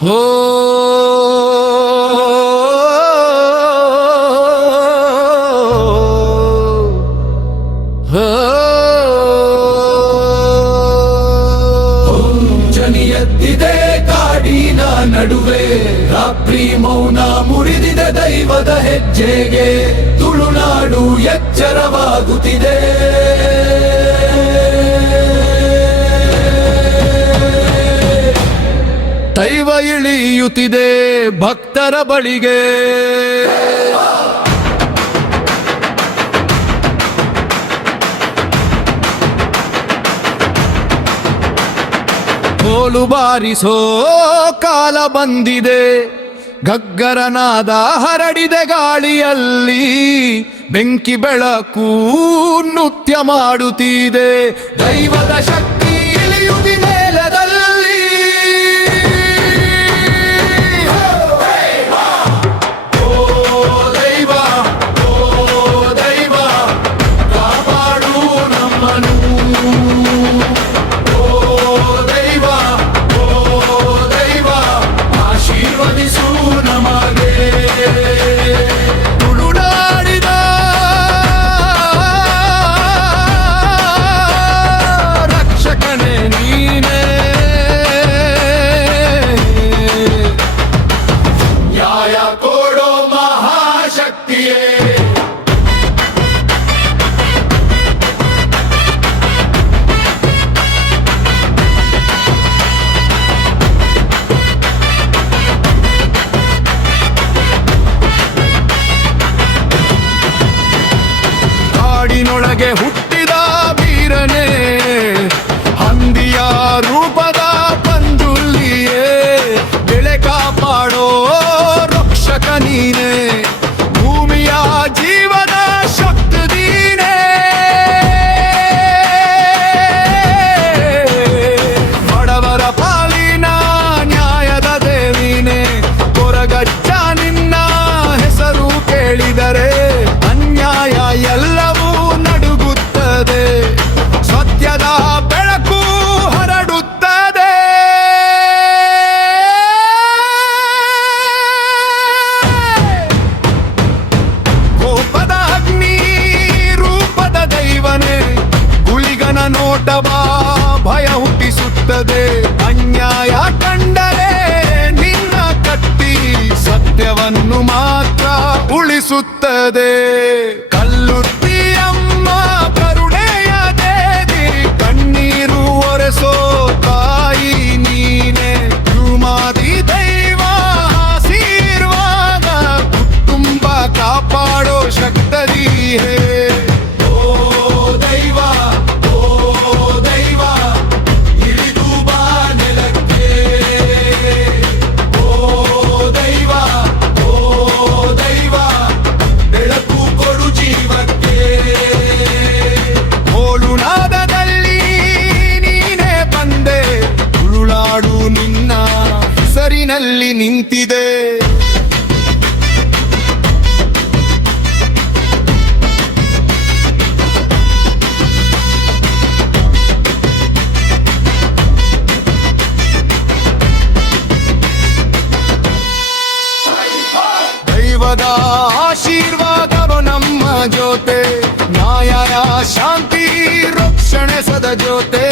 ಹೋ ಜನಿಯದ್ದಿದೆ ಕಾಡಿನ ನಡುವೆ, ರಾತ್ರಿ ಮೌನ ಮುರಿದಿದೆ ದೈವದ ಹೆಜ್ಜೆಗೆ. ತುಳುನಾಡು ಎಚ್ಚರವಾಗುತ್ತಿದೆ. ದೈವ ಇಳಿಯುತ್ತಿದೆ ಭಕ್ತರ ಬಳಿಗೆ. ಕೋಲು ಬಾರಿಸೋ ಕಾಲ ಬಂದಿದೆ, ಗಗ್ಗರನಾದ ಹರಡಿದೆ ಗಾಳಿಯಲ್ಲಿ. ಬೆಂಕಿ ಬೆಳಕು ನೃತ್ಯ ಮಾಡುತ್ತಿದೆ, ದೈವದ ಶಕ್ತಿ ಇಳಿಯುತ್ತಿದೆ ನೆಲದಲ್ಲಿ. ಓ ದೈವ, ಓ ದೈವ, ಕಾಪಾಡು ನಮ್ಮನು. ಆಶೀರ್ವದಿಸು ನಮಗೆ. ತುಳುನಾಡಿನ ರಕ್ಷಕನೇ ನೀನೇ, ನ್ಯಾಯ ಕೊಡೋ ಮಹಾಶಕ್ತಿಯೇ. ಕಾಡಿನೊಳಗೆ ಹುಟ್ಟಿದ ವೀರನೇ, ಹಂದಿಯ ರೂಪದ ಪಂಜುಲ್ಲಿಯೇ. ಬೆಳೆ ಕಾಪಾಡೋ ರಕ್ಷಕ ನೀನೇ, ಭೂಮಿಯ ಜೀವದ ಶಕ್ತಿ ನೀನೇ. ಬಡವರ ಪಾಲಿನ ನ್ಯಾಯದ ದೇವಿನೇ, ಕೊರಗಜ್ಜ ನಿನ್ನ ಹೆಸರು ಕೇಳಿದರೆ ಅನ್ಯಾಯ ಎಲ್ಲವೂ ನಡುಗುತ್ತದೆ, ಸತ್ಯದ ಬೆಳಕು ಹರಡುತ್ತದೆ. ಕೋಪದ ಅಗ್ನಿ ರೂಪದ ದೈವನೇ, ಗುಳಿಗನ ನೋಟವ ಭಯ ಹುಟ್ಟಿಸುತ್ತದೆ. ಅನ್ಯಾಯ ಕಂಡರೆ ನಿನ್ನ ಕತ್ತಿ ಸತ್ಯವನ್ನು ಮಾತ್ರ ಉಳಿಸುತ್ತದೆ. ಕಲ್ಲುತ್ತಿಯಮ್ಮ ಕರುಣೆಯ ದೇವಿ, ಕಣ್ಣೀರು ಒರೆಸೋ ತಾಯಿ ನೀನೆ. ಯುಮಾದಿ ದೈವ ಆಶೀರ್ವಾದ, ಕುಟುಂಬ ಕಾಪಾಡೋ ಶಕ್ತದೀಹೇ. ಓ ದೈವ, ಓ ದೈವ, ಇಳಿದು ಬಾ ನೆಲಕ್ಕೆ. ಓ ದೈವ, ಓ ದೈವ, ಬೆಳಕು ಕೊಡು ಜೀವಕ್ಕೆ. ಕೋಲುನಾದದಲ್ಲಿ ನೀನೇ ಬಂದೆ, ತುಳುನಾಡು ನಿನ್ನ ಹೆಸರಿನಲ್ಲಿ ನಿಂತಿದೆ. ದೈವದ ಆಶೀರ್ವಾದವು ನಮ್ಮ ಜೊತೆ, ನ್ಯಾಯ ಶಾಂತಿ ರಕ್ಷಣೆ ಸದ ಜೊತೆ.